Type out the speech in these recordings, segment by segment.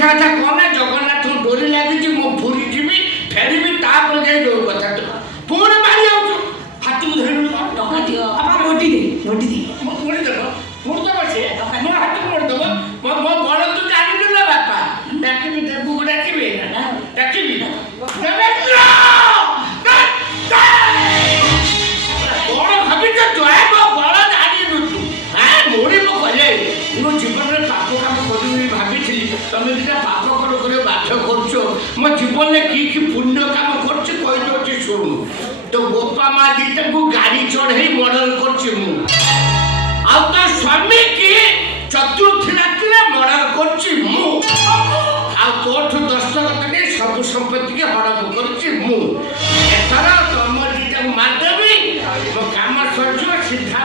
ପଇସା କଥା କହନା ଜଗନ୍ନାଥ ଡୋରି ଲାଗିଛି ମୁଁ ପୁରୀ ଯିବି ଫେରିବି ତାପରେ ଯାଇ ଯୋଉ କଥା ପୁଣି ମାରି ଯାଉଛୁ ହାତକୁ ଧରିଲୁ ଟଙ୍କା ଦିଅ ଆପଣ ମୋଟି ଦେ ମୋଡ଼ି ଦେବ ମୋଡ଼ି ଦେବ ସେ ମୋ ହାତକୁ ମୋଡ଼ି ଦେବ ମୋ ବଡ଼ ତୁ ଜାଣିଛୁ ନା ବାପା ଡାକିବି ଦେବୁକୁ ଡାକିବି ଡାକିବି ବଡ଼ ଭାବିଛ ଜୟ ମୋ ବଡ଼ ଜାଣିନୁ ତୁ ମୋଡ଼ି ମୁଁ କଲେ ମୁଁ ଜୀବନରେ ପାପ କାମ କରିବି ଭାବିଥିଲି ତମେ ଦିଟା ପାପ କର କରି ବାଧ୍ୟ କରୁଛ ମୋ ଜୀବନରେ କି ପୁଣ୍ୟ କାମ କରୁଛି କହିଦେଉଛି ଶୁଣୁ तो गोपा माँ दीटा को गाड़ी चढ़े मर्डर करछि मु आ तो स्वामी की चतुर्थ रात्रि मर्डर करछि मु आ कोठ दस्तखत ने सब संपत्ति के हड़प करछि मु एथरा तुम दीटा को मार देबी मो काम सरजो सीधा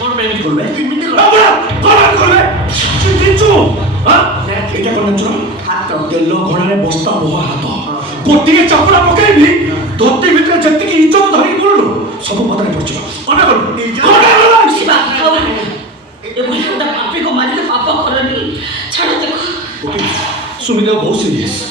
कोन बेबी करबे इमिति करबे चिंचू हां एटा कोन छु हाथ तेल घोड़े बस्ता बोह हाथ गोटे चपड़ा पकईबी धोती भितर जति इज्जत धरिक बोलू सब पदरे पड़छ अना कर पापी को मारी पाप करनी छाड़ देखो सुमिता बहुत सीरियस